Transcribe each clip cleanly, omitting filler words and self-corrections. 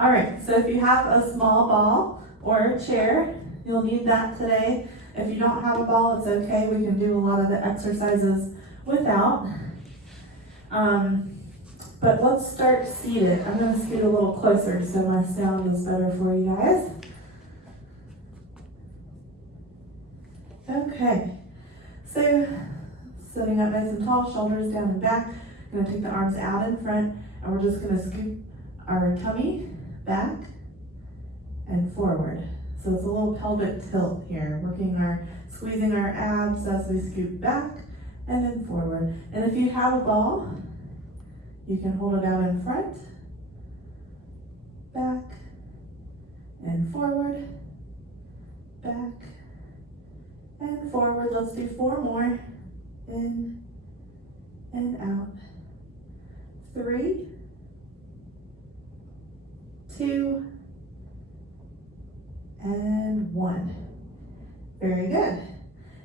All right, so if you have a small ball or a chair, you'll need that today. If you don't have a ball, it's okay. We can do a lot of the exercises without. But let's start seated. I'm going to scoot a little closer so my sound is better for you guys. Okay, so sitting up nice and tall, shoulders down and back. Going to take the arms out in front, and we're just going to scoop our tummy back and forward. So it's a little pelvic tilt here, squeezing our abs as we scoop back and then forward. And if you have a ball, you can hold it out in front, back, and forward, back, and forward. Let's do 4 more. In and out. 3, 2, and 1. Very good.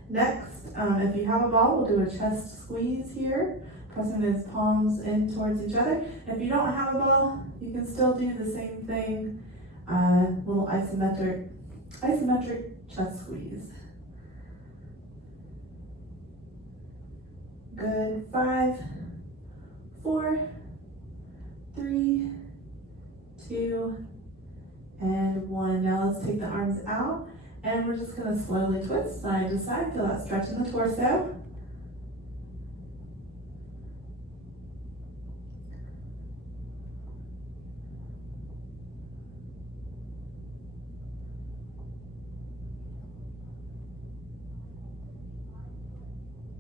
Next, if you have a ball, we'll do a chest squeeze here, pressing those palms in towards each other. If you don't have a ball, you can still do the same thing, little isometric chest squeeze. Good. 5, 4, 3, 2, and 1. Now let's take the arms out, and we're just going to slowly twist side to side. Feel that stretch in the torso.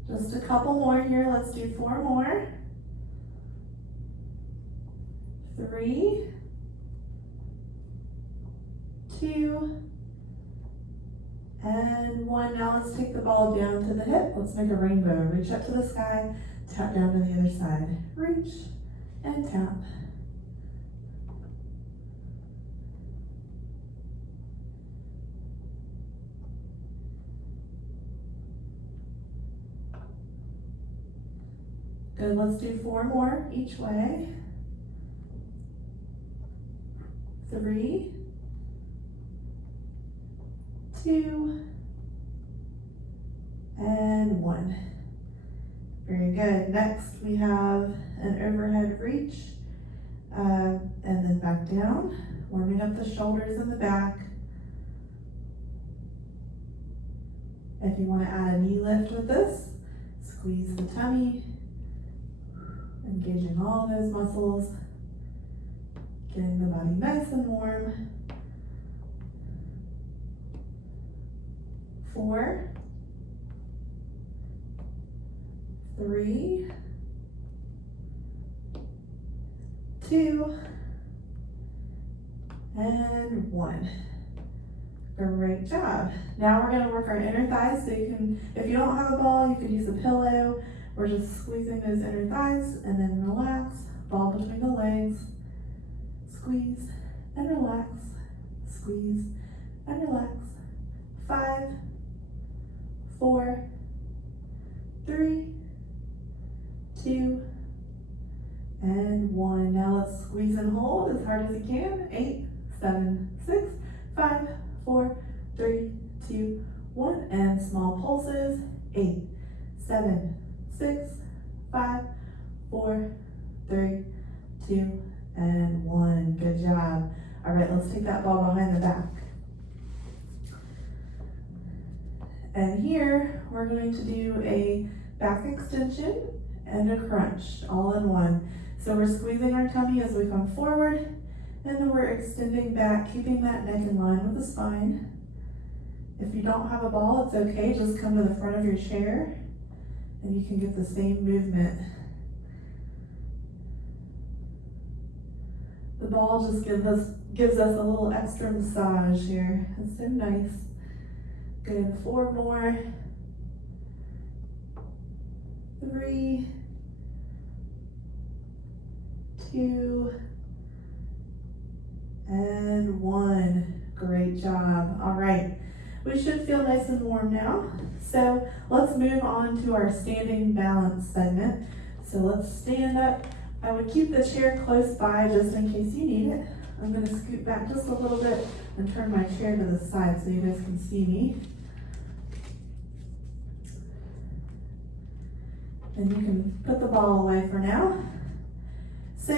Just a couple more here. Let's do 4 more. 3, 2, and 1. Now let's take the ball down to the hip. Let's make a rainbow. Reach up to the sky, tap down to the other side. Reach and tap. Good, let's do 4 more each way. 3, 2, and 1. Very good. Next, we have an overhead reach, and then back down, warming up the shoulders and the back. If you want to add a knee lift with this, squeeze the tummy, engaging all those muscles, getting the body nice and warm. 4, 3, 2, and 1. Great job. Now we're going to work our inner thighs. So you can, if you don't have a ball, you could use a pillow. We're just squeezing those inner thighs and then relax. Ball between the legs. Squeeze and relax. Squeeze and relax. 5, 4, 3, 2, and 1. Now let's squeeze and hold as hard as you can. 8, 7, 6, 5, 4, 3, 2, 1. And small pulses. 8, 7, 6, 5, 4, 3, 2, and 1. Good job. All right, let's take that ball behind the back. And here, we're going to do a back extension and a crunch, all in one. So we're squeezing our tummy as we come forward, and then we're extending back, keeping that neck in line with the spine. If you don't have a ball, it's okay. Just come to the front of your chair, and you can get the same movement. The ball just gives us a little extra massage here. It's so nice. Good. 4 more. 3, 2, and 1. Great job. All right. We should feel nice and warm now. So let's move on to our standing balance segment. So let's stand up. I would keep the chair close by just in case you need it. I'm gonna scoot back just a little bit and turn my chair to the side so you guys can see me. And you can put the ball away for now. So,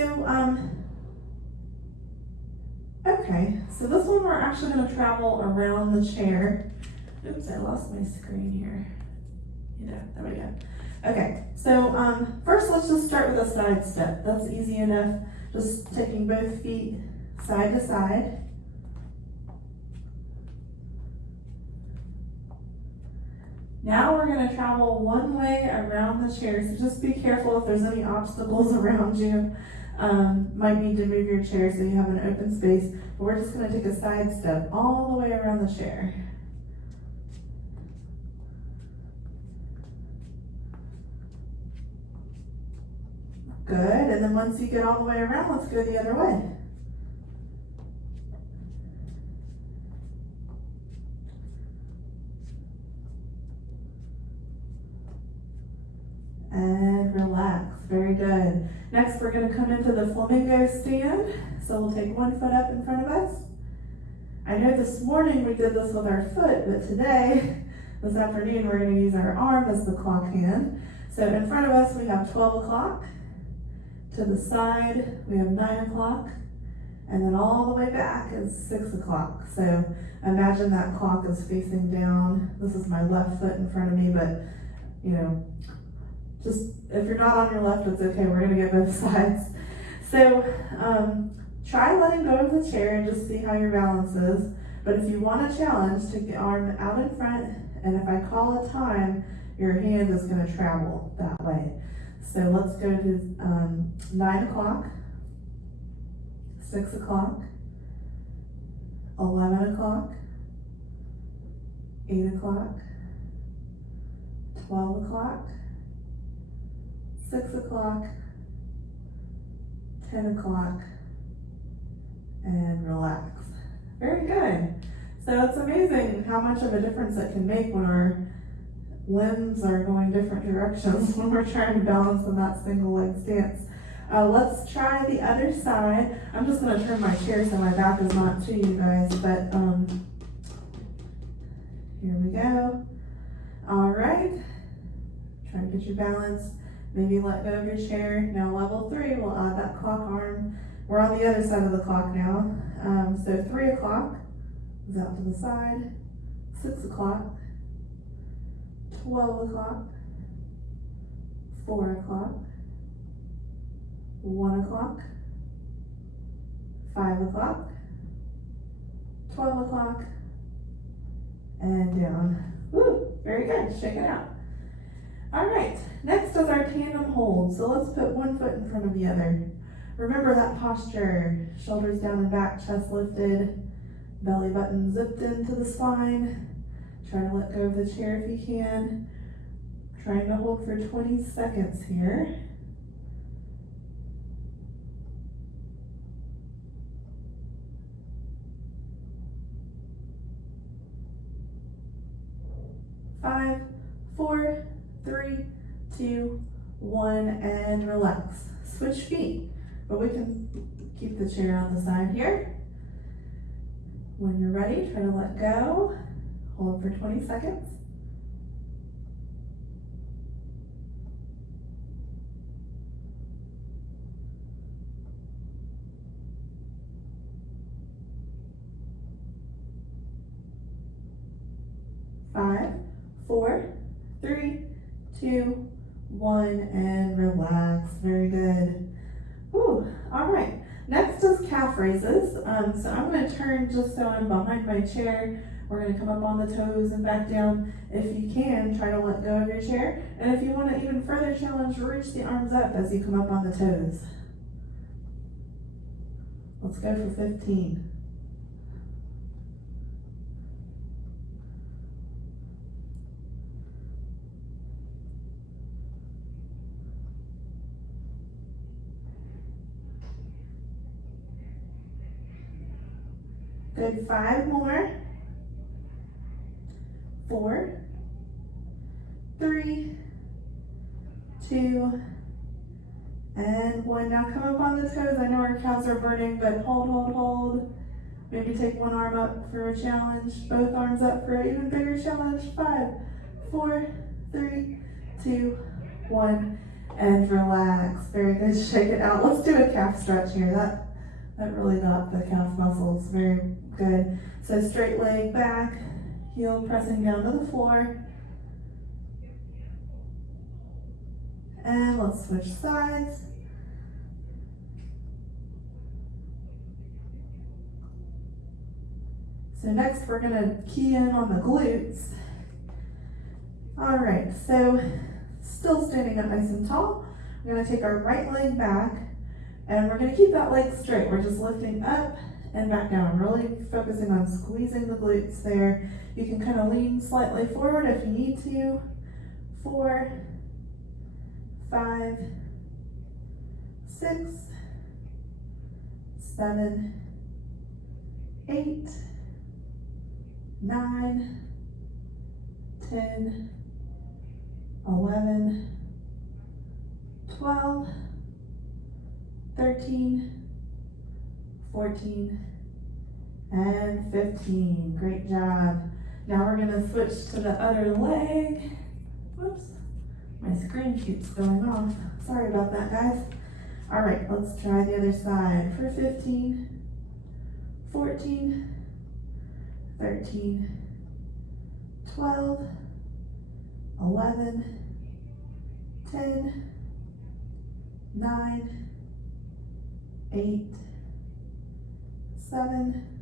okay, so this one we're actually gonna travel around the chair. Oops, I lost my screen here. Yeah, there we go. Okay, so first let's just start with a side step. That's easy enough. Just taking both feet side to side. Now we're going to travel one way around the chair, so just be careful if there's any obstacles around you. Might need to move your chair so you have an open space, but we're just going to take a side step all the way around the chair. Good, and then once you get all the way around, let's go the other way. And relax, very good. Next, we're gonna come into the flamingo stand. So we'll take one foot up in front of us. I know this morning we did this with our foot, but today, this afternoon, we're gonna use our arm as the clock hand. So in front of us, we have 12 o'clock. To the side, we have 9 o'clock. And then all the way back is 6 o'clock. So imagine that clock is facing down. This is my left foot in front of me, but you know, just if you're not on your left, it's okay. We're gonna get both sides. So try letting go of the chair and just see how your balance is. But if you want a challenge, take the arm out in front, and if I call a time, your hand is gonna travel that way. So let's go to 9 o'clock, 6 o'clock, 11 o'clock, 8 o'clock, 12 o'clock, 6 o'clock, 10 o'clock, and relax. Very good. So it's amazing how much of a difference it can make when our limbs are going different directions when we're trying to balance in that single leg stance. Let's try the other side. I'm just gonna turn my chair so my back is not to you guys, but here we go. All right, try to get your balance. Maybe let go of your chair. Now level 3, we'll add that clock arm. We're on the other side of the clock now. So 3 o'clock is out to the side, 6 o'clock, 12 o'clock, 4 o'clock, 1 o'clock, 5 o'clock, 12 o'clock, and down. Woo, very good, shake it out. All right, next is our tandem hold. So let's put one foot in front of the other. Remember that posture, shoulders down and back, chest lifted, belly button zipped into the spine. Try to let go of the chair if you can. Trying to hold for 20 seconds here. Five, 4, 3, 2, 1, and relax. Switch feet, but we can keep the chair on the side here. When you're ready, try to let go. Hold for 20 seconds. Five, 4, 3, 2, 1, and relax. Very good. Ooh, all right. Next is calf raises. So I'm going to turn just so I'm behind my chair. We're going to come up on the toes and back down. If you can, try to let go of your chair. And if you want to even further challenge, reach the arms up as you come up on the toes. Let's go for 15. Good, 5 more. 4, 3, 2, And one. Now come up on the toes. I know our calves are burning, but hold, hold, hold. Maybe take one arm up for a challenge, both arms up for an even bigger challenge. 5, 4, 3, 2, 1, and relax. Very good, shake it out. Let's do a calf stretch here. That really got the calf muscles, very good. So straight leg back, heel pressing down to the floor. And let's switch sides. So next we're gonna key in on the glutes. All right, so still standing up nice and tall. We're gonna take our right leg back and we're gonna keep that leg straight. We're just lifting up and back down, really focusing on squeezing the glutes there. You can kind of lean slightly forward if you need to. 4, 5, 6, 7, 8, 9, 10, 11, 12, 13, 14, and 15. Great job. Now we're going to switch to the other leg. Whoops, my screen keeps going off. Sorry about that, guys. All right, let's try the other side for 15, 14, 13, 12, 11, 10, 9, 8, 7,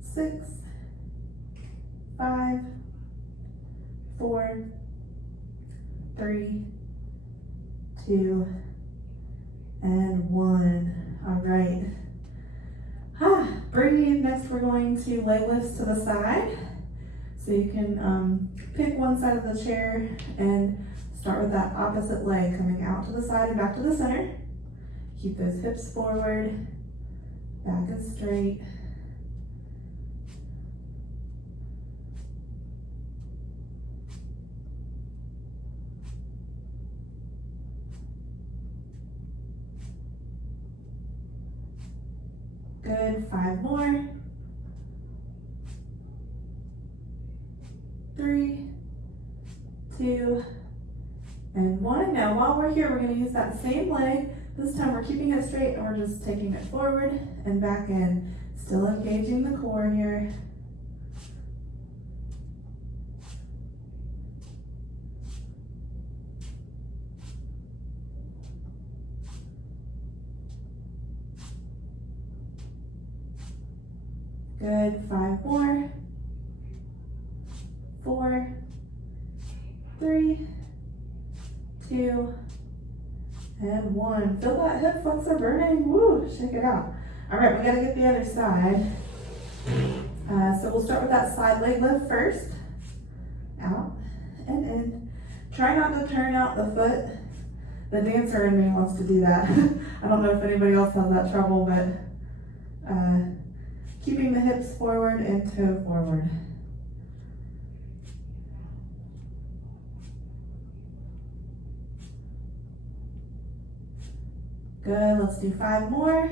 6, 5, 4, 3, 2, and 1. All right. Breathe. Next we're going to leg lifts to the side. So you can pick one side of the chair and start with that opposite leg coming out to the side and back to the center. Keep those hips forward, back and straight. Good, 5 more. 3, 2, and 1. Now while we're here, we're going to use that same leg. This time we're keeping it straight and we're just taking it forward and back in. Still engaging the core here. Good, 5 more. 4, 3, 2, and 1. Feel that hip flexor burning. Woo, shake it out. All right, we gotta get the other side. So we'll start with that side leg lift first. Out and in. Try not to turn out the foot. The dancer in me wants to do that. I don't know if anybody else has that trouble, but keeping the hips forward and toe forward. Good, let's do 5 more.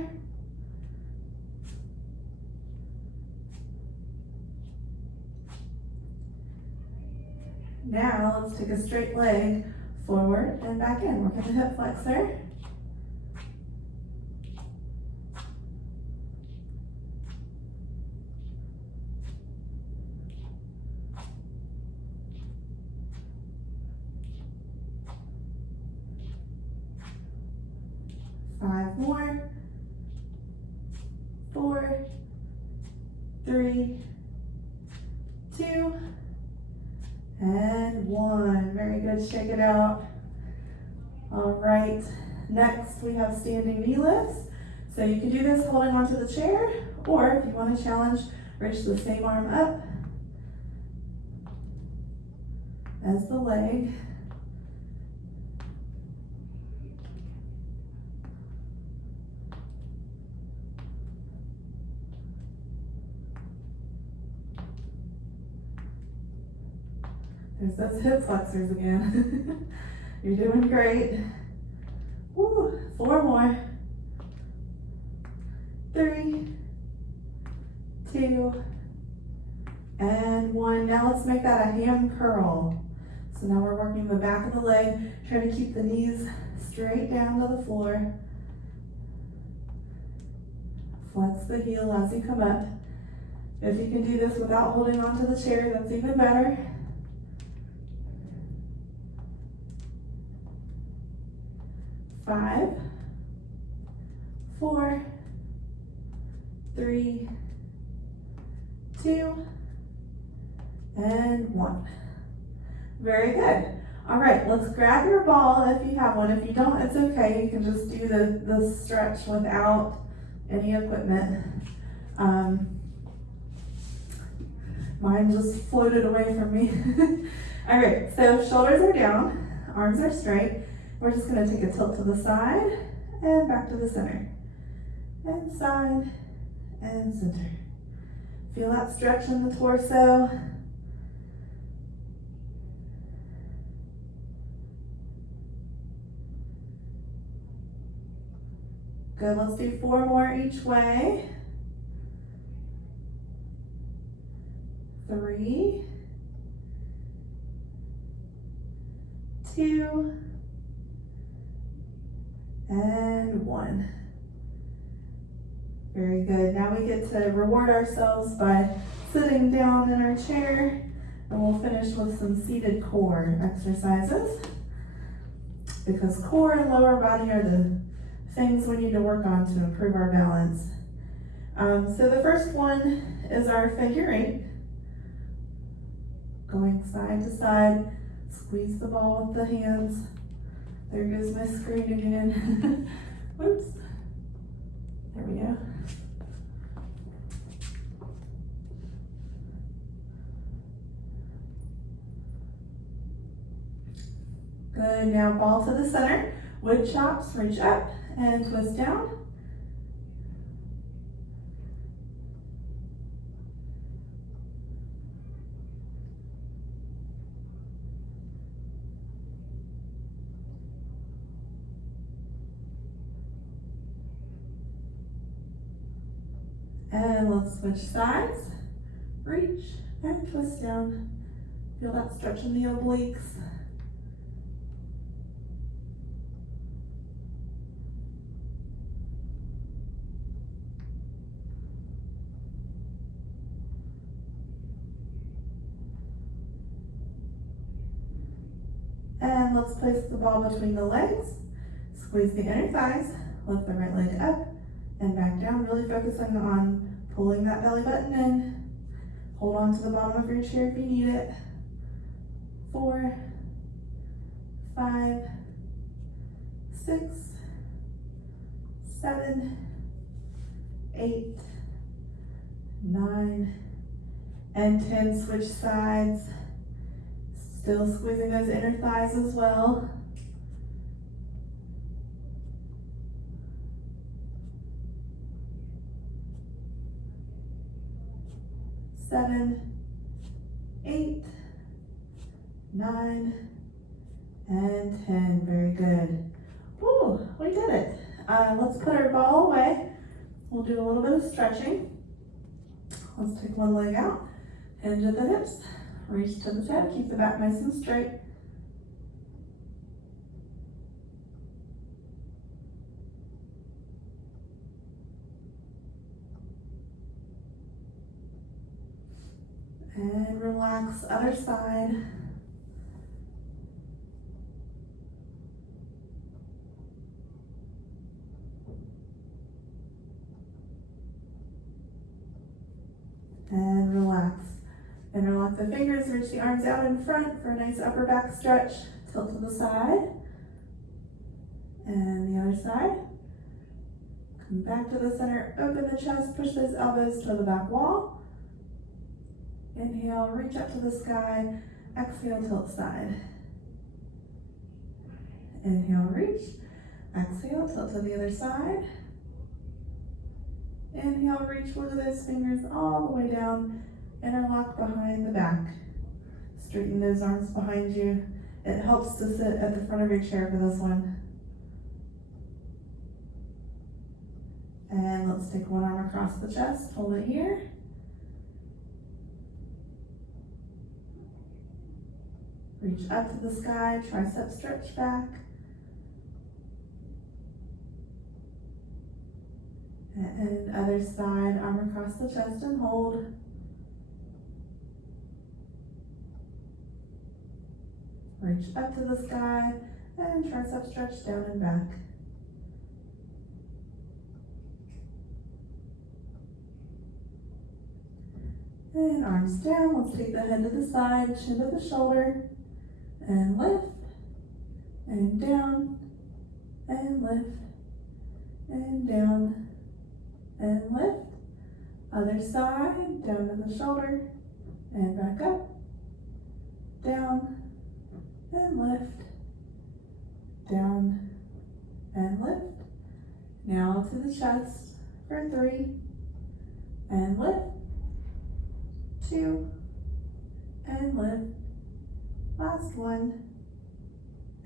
Now let's take a straight leg forward and back in. Work at the hip flexor. Five more. 4, 3, 2, and 1. Very good, shake it out. All right, next we have standing knee lifts. So you can do this holding onto the chair, or if you want to challenge, reach the same arm up as the leg. There's those hip flexors again. You're doing great. Woo. 4 more. 3, 2, and 1. Now let's make that a ham curl. So now we're working the back of the leg, trying to keep the knees straight down to the floor. Flex the heel as you come up. If you can do this without holding onto the chair, that's even better. 5, 4, 3, 2, and 1. Very good. All right, let's grab your ball if you have one. If you don't, it's okay. You can just do the stretch without any equipment. Mine just floated away from me. All right, so shoulders are down, arms are straight. We're just gonna take a tilt to the side and back to the center. And side and center. Feel that stretch in the torso. Good, let's do 4 more each way. 3, 2, and 1. Very good. Now we get to reward ourselves by sitting down in our chair, and we'll finish with some seated core exercises, because core and lower body are the things we need to work on to improve our balance. So the first one is our figure 8. Going side to side, squeeze the ball with the hands. There goes my screen again. Whoops. There we go. Good, now ball to the center. Wood chops, reach up and twist down. And let's switch sides. Reach and twist down. Feel that stretch in the obliques. And let's place the ball between the legs. Squeeze the inner thighs. Lift the right leg up and back down, really focusing on pulling that belly button in. Hold on to the bottom of your chair if you need it. 4, 5, 6, 7, 8, 9, and 10. Switch sides. Still squeezing those inner thighs as well. 7, 8, 9, and 10. Very good. Woo, we did it. Let's put our ball away. We'll do a little bit of stretching. Let's take one leg out, hinge at the hips, reach to the toe, keep the back nice and straight. And relax, other side. And relax. Interlock the fingers, reach the arms out in front for a nice upper back stretch. Tilt to the side. And the other side. Come back to the center, open the chest, push those elbows to the back wall. Inhale, reach up to the sky. Exhale, tilt side. Inhale, reach. Exhale, tilt to the other side. Inhale, reach one of those fingers all the way down. Interlock behind the back. Straighten those arms behind you. It helps to sit at the front of your chair for this one. And let's take one arm across the chest, hold it here. Reach up to the sky, tricep stretch back. And other side, arm across the chest and hold. Reach up to the sky and tricep stretch down and back. And arms down, let's take the head to the side, chin to the shoulder, and lift, and down, and lift, and down, and lift. Other side, down to the shoulder, and back up, down, and lift, down, and lift. Now to the chest for 3, and lift, 2, and lift. Last one,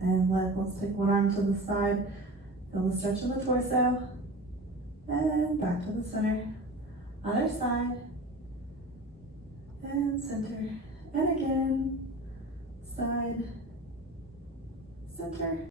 and lift. Let's take one arm to the side, feel the stretch in the torso, and back to the center. Other side, and center, and again, side, center.